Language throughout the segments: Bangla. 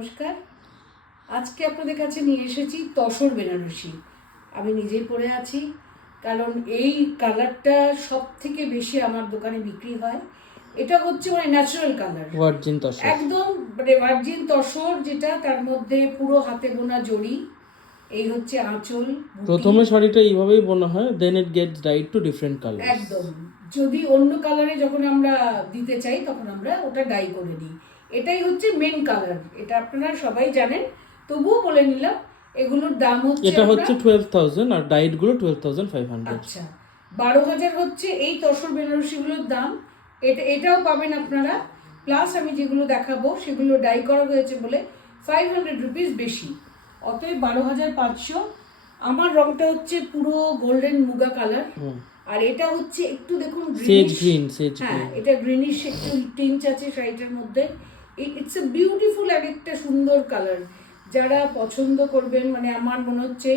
নমস্কার। আজকে আপনাদের কাছে নিয়ে এসেছি তসর বেনারসি। আমি নিজেই পরে আছি, কারণ এই কালারটা সব থেকে বেশি আমার দোকানে বিক্রি হয়। এটা হচ্ছে মানে ন্যাচারাল কালার, ভার্জিন তসর, একদম মানে ভার্জিন তসর, যেটা তার মধ্যে পুরো হাতে বোনা জড়ি। এই হচ্ছে আঁচল, বুটি। প্রথমে শাড়িটা এইভাবেই বোনা হয়, then it gets dyed to different colour. একদম, যদি অন্য কালারে যখন আমরা দিতে চাই তখন আমরা ওটা ডাই করে দিই। এটাই হচ্ছে মেন কালার, এটা আপনারা সবাই জানেন, তবুও বলে নিলাম। এগুলোর দাম হচ্ছে, এটা হচ্ছে 12,000 আর ডাইড গুলো 12,500। আচ্ছা, 12,000 হচ্ছে এই তসর বেনারসিগুলোর দাম। এটাও পাবেন আপনারা, প্লাস আমি যেগুলো দেখাবো সেগুলো ডাই করা হয়েছে বলে 500 রুপিস বেশি, অতএব 12,500। আমার রংটা হচ্ছে পুরো গোল্ডেন মুগা কালার, আর এটা হচ্ছে একটু দেখুন সেজ গ্রিন, সেজ হ্যাঁ, গ্রিন। এটা গ্রিনিশ একটু টিঞ্চ আছে শাড়িটার মধ্যে। ইটস এ বিউটিফুল, আর একটা সুন্দর কালার। যারা পছন্দ করবেন, মানে আমার মনে হচ্ছে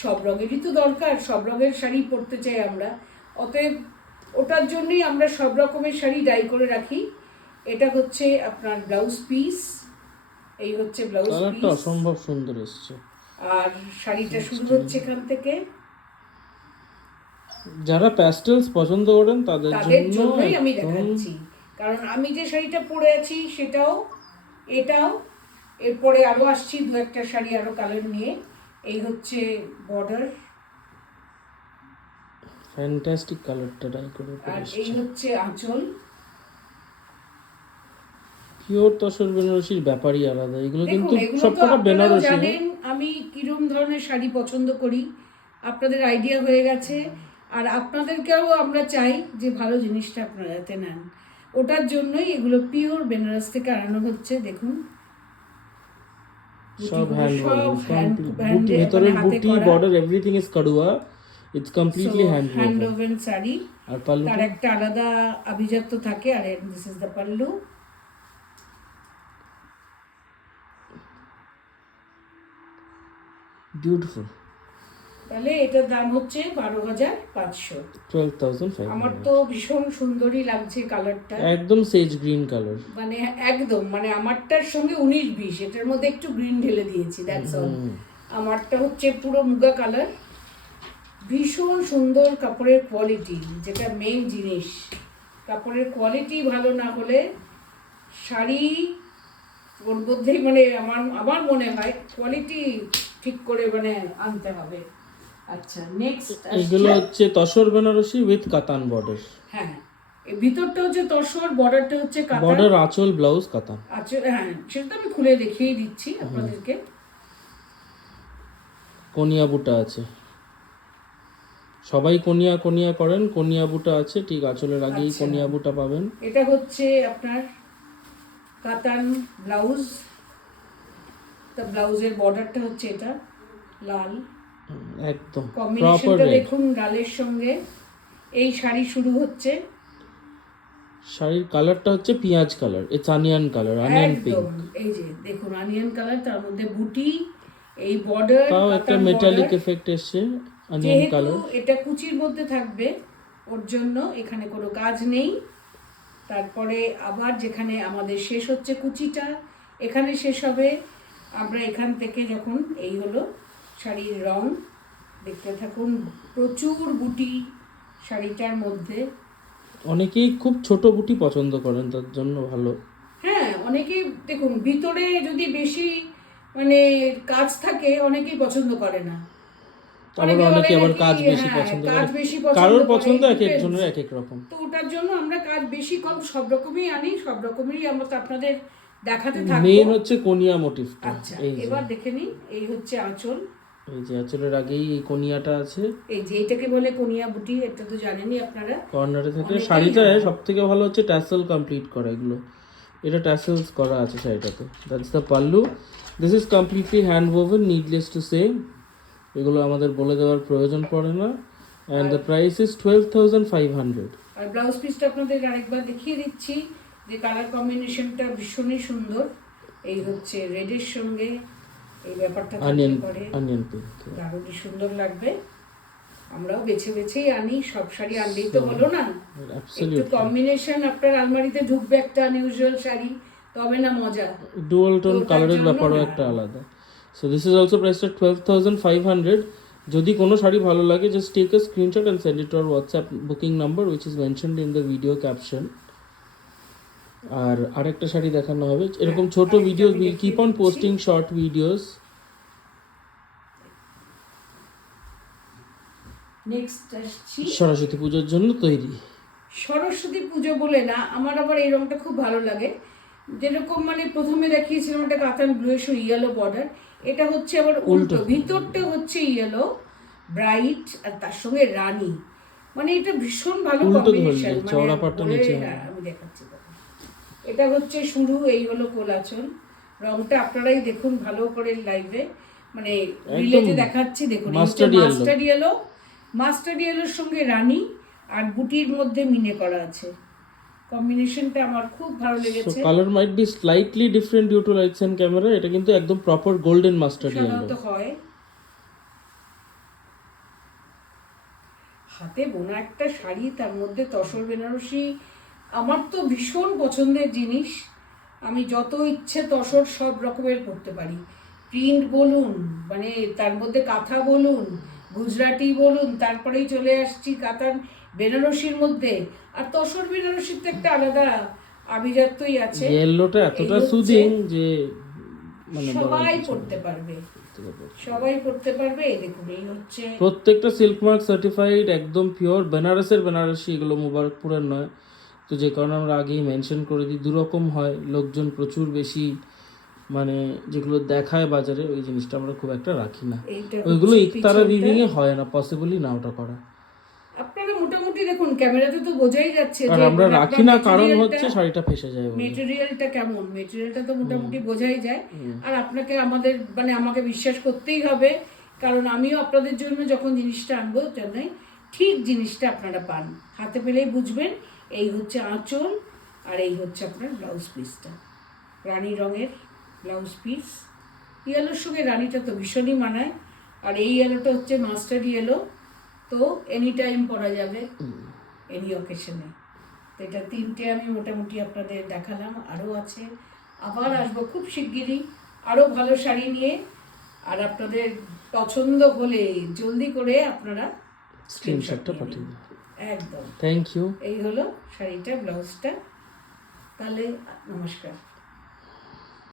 সব রঙেরই তো দরকার, সব রঙের শাড়ি পরতে চাই আমরা, অতএব ওটার জন্যই আমরা সব রকমের শাড়ি ডাই করে রাখি। এটা হচ্ছে আপনার ব্লাউজ পিস, এই হচ্ছে ব্লাউজ কালারটা পিস, অসম্ভব সুন্দর এসেছে। আর শাড়িটা শুরু হচ্ছে এখান থেকে। যারা প্যাস্টেলস পছন্দ করেন তাদের জন্যই আমি একদম দেখাচ্ছি, কারণ আমি যে শাড়িটা পরে আছি সেটাও, এটাও, এরপরে আরো আসছি দু একটা শাড়ি আরো কালার নিয়ে। এই হচ্ছে বর্ডার, ফ্যান্টাস্টিক কালারটা ডাই করে আর এই এসেছে। হচ্ছে আঁচল। পিওর তসর বেনারসির ব্যাপারই আলাদা। এগুলো দেখুন, কিন্তু এগুলো তো সবকটা আপনারাও বেনারসি। জানেন আমি কিরম ধরনের শাড়ি পছন্দ করি, আপনাদের আইডিয়া হয়ে গেছে। আর আপনাদেরকেও আমরা চাই যে ভালো জিনিসটা আপনারা যাতে নেন, ওটার জন্যই এগুলো পিওর বেনারস থেকে আনানো হচ্ছে। দেখুন, সব হ্যান্ড সব ওভেন, বুটি ভেতরের বুটি, border, everything is Karua. It's completely hand woven sari. আর পাল্লু তার একটা আলাদা আভিজাত্য থাকে। আর this is the pallu. Beautiful. তাহলে এটার দাম হচ্ছে 12,500। 12,500। আমার তো ভীষণ সুন্দরই লাগছে কালারটা, একদম সেজ গ্রিন কালার। মানে একদম, মানে আমারটার সঙ্গে 19-20, এটার মধ্যে একটু গ্রিন ঢেলে দিয়েছি, দ্যাটস অল। আমারটা হচ্ছে পুরো মুগা কালার, ভীষণ সুন্দর কাপড়ের কোয়ালিটি, যেটা মেন জিনিস। কাপড়ের কোয়ালিটি ভালো না হলে শাড়ি ওর মধ্যেই, মানে আমার মনে হয় কোয়ালিটি ঠিক করে মানে আনতে হবে। আচ্ছা, নেক্সট এগুলো হচ্ছে তসর বেনারসি উইথ কাতান বর্ডার। হ্যাঁ, এই ভিতরটা হচ্ছে তসর, বর্ডারটা হচ্ছে কাতান। বর্ডার, আঁচল, ব্লাউজ কাতান। আচ্ছা, হ্যাঁ, সেটা তো আমি খুলে দেখিয়ে দিচ্ছি আপনাদেরকে। কোনিয়া বুটা আছে, সবাই কোনিয়া কোনিয়া করেন, কোনিয়া বুটা আছে, ঠিক আঁচলের আগেই আচ্ছা, কোনিয়া বুটা পাবেন। এটা হচ্ছে আপনার কাতান ব্লাউজ। তা ব্লাউজের বর্ডারটা হচ্ছে এটা লাল, একদম প্রপার কম্বিনেশনটা রেড। দেখুন লালের সঙ্গে। এই শাড়ি শুরু হচ্ছে, শাড়ির কালারটা হচ্ছে পেঁয়াজ colour, it's onion colour, onion pink. একদম এই যে দেখুন অনিয়ন কালার, তার মধ্যে বুটি, এই বর্ডার, তাও একটা মেটালিক এফেক্ট এসছে অনিয়ন যেহেতু কালার। এটা কুচির মধ্যে থাকবে ওর জন্য এখানে কোনো কাজ নেই। তারপরে আবার যেখানে আমাদের শেষ হচ্ছে কুচিটা, এখানে শেষ হবে। আমরা এখান থেকে যখন, এই হলো শাড়ির রং, দেখতে থাকুন, প্রচুর বুটি শাড়িটার মধ্যে। অনেকেই খুব ছোট বুটি পছন্দ করেন, তার জন্য ভালো। হ্যাঁ, অনেকেই দেখুন ভিতরে যদি বেশি মানে কাজ থাকে অনেকেই পছন্দ করে না, অনেকে আবার কাজ বেশি হ্যাঁ, পছন্দ কাজ করে। বেশি কারোর করে, পছন্দ এক depends। একজনের এক এক রকম। তো ওটার জন্য আমরা কাজ বেশি কম সব রকমই আনি, সব রকমেরই আমরা তো আপনাদের দেখাতে থাকবো। মেন হচ্ছে কোনিয়া মোটিভটা। আচ্ছা, এই যে এবার দেখে নিই। এই হচ্ছে আঁচল, এই যে আঁচলের আগেই এই কোনিয়াটা আছে, এই যে এটাকে বলে কোনিয়া বুটি, এটা তো জানেনই আপনারা। কর্নারে থাকে। অনেকেই, শাড়িটায় হ্যাঁ। সব থেকে ভালো হচ্ছে ট্যাসেল কমপ্লিট করা। এগুলো এটা ট্যাসেলস করা আছে শাড়িটাতে। That's the pallu. This is completely hand woven, needless to say. এগুলো আমাদের বলে দেওয়ার প্রয়োজন পড়ে না। And the price is 12,500। আর ব্লাউজ পিসটা আপনাদের আরেকবার দেখিয়ে দিচ্ছি, যে কালার কম্বিনেশনটা ভীষণই সুন্দর। এই হচ্ছে রেডের সঙ্গে এই ব্যাপারটা থাকলে পরে অনিয়ন পিঙ্ক। দারুণই সুন্দর লাগবে। আমরাও বেছে বেছেই আনি, সব শাড়ি আনলেই তো হলো না, একটু কম্বিনেশন। আপনার আলমারিতে ঢুকবে একটা আনইউজুয়াল শাড়ি, তবে না মজা। ডুয়াল টোন তো তার কালারের জন্য ব্যাপারও না। একটা আলাদা। So this is also priced at 12,500. যদি কোনো শাড়ি ভালো লাগে just take a screenshot and send it to our WhatsApp booking number which is mentioned in the video caption. আর আরেকটা শাড়ি দেখানো হবে, এরকম ছোট আরেকটা ভিডিওস আমি উইল দেখিয়ে কিপ অন দিচ্ছি। Posting short videos. নেক্সট আসছি সরস্বতী পুজোর জন্য তৈরি। সরস্বতী পুজো বলে না, আমার আবার এই রংটা খুব ভালো লাগে। যেরকম মানে প্রথমে দেখিয়েছিলাম একটা কাতান ব্লুইশ ইয়েলো বর্ডার, এটা হচ্ছে আবার উল্টো, ভিতরটা হচ্ছে ইয়েলো ব্রাইট আর তার সঙ্গে রানী, মানে এটা ভীষণ ভালো উল্টো কম্বিনেশন। ধরলে, চওড়া পাটটা নিচে। হ্যাঁ আমি দেখাচ্ছি দেখুন। এটা হচ্ছে শুরু, এই হলো কোলাচল। রংটা আপনারাই দেখুন ভালো করে লাইভে, মানে রিলেটে দেখাচ্ছি দেখুন। Mustard yellow. Mustard yellow, mustard ইয়েলোর সঙ্গে রানী আর বুটির মধ্যে মিনে করা আছে। কম্বিনেশনটা আমার খুব ভালো সো লেগেছে। Colour might be slightly different due to lights and camera. এটা কিন্তু একদম প্রপার গোল্ডেন মাস্টার্ড ইয়েলো। সাধারণত হয় হাতে বোনা একটা শাড়ি, তার মধ্যে তসর বেনারসি, আমার তো ভীষণ পছন্দের জিনিস। আমি যত ইচ্ছে তসর সব রকমের করতে পারি, প্রিন্ট বলুন, মানে তার মধ্যে কাঁথা বলুন, গুজরাটি বলুন, তারপরেই চলে আসছি কাতান বেনারসির মধ্যে। আর তসর বেনারসির তো একটা আলাদা আভিজাত্যই আছে। ইয়েলোটা এতটা এই হচ্ছে- সুদিং যে মানে সবাই পড়তে পারবে, সবাই পড়তে পারবে। এই দেখুন এই হচ্ছে প্রত্যেকটা সিল্ক মার্ক সার্টিফাইড, একদম পিওর বেনারসের বেনারসি, এগুলো মুবারকপুরের নয়। তো যে কারণে আমরা আগেই মেনশন করে দিই, দুরকম হয়, লোকজন প্রচুর বেশি মানে যেগুলো দেখায় বাজারে ওই জিনিসটা আমরা খুব একটা রাখি না। এইটা ওইগুলো হচ্ছে ইকতারা পিছনটা। উইভিং এ হয় না, পসিবলি না ওটা করা। আপনারা মোটামুটি দেখুন ক্যামেরাতে তো বোঝাই যাচ্ছে আর যে আমরা মানে রাখি না আপনার কারণ materialটা- হচ্ছে শাড়িটা ফেসে যায় বলে। মেটেরিয়ালটা কেমন, মেটেরিয়ালটা তো মোটামুটি বোঝাই যায়। আর আপনাকে আমাদের মানে আমাকে বিশ্বাস করতেই হবে, কারণ আমিও আপনাদের জন্য যখন জিনিসটা আনবো জানাই ঠিক জিনিসটা আপনারা পান, হাতে পেলেই বুঝবেন। এই হচ্ছে আঁচল আর এই হচ্ছে আপনার ব্লাউজ পিসটা, রানী রঙের ব্লাউজ পিস। ইয়েলোর সঙ্গে রানীটা তো ভীষণই মানায়। আর এই ইয়েলোটা হচ্ছে মাস্টার্ড ইয়েলো, তো এনি টাইম পরা যাবে, এনি অকেশনে। তো এটা তিনটে আমি মোটামুটি আপনাদের দেখালাম, আরও আছে, আবার আসবো খুব শিগগিরই আরও ভালো শাড়ি নিয়ে। আর আপনাদের পছন্দ হলে জলদি করে আপনারা স্ক্রিনশটটা পাঠিয়ে দিন। একদম। Thank you. এই হলো শাড়িটা, ব্লাউজটা। তাহলে নমস্কার।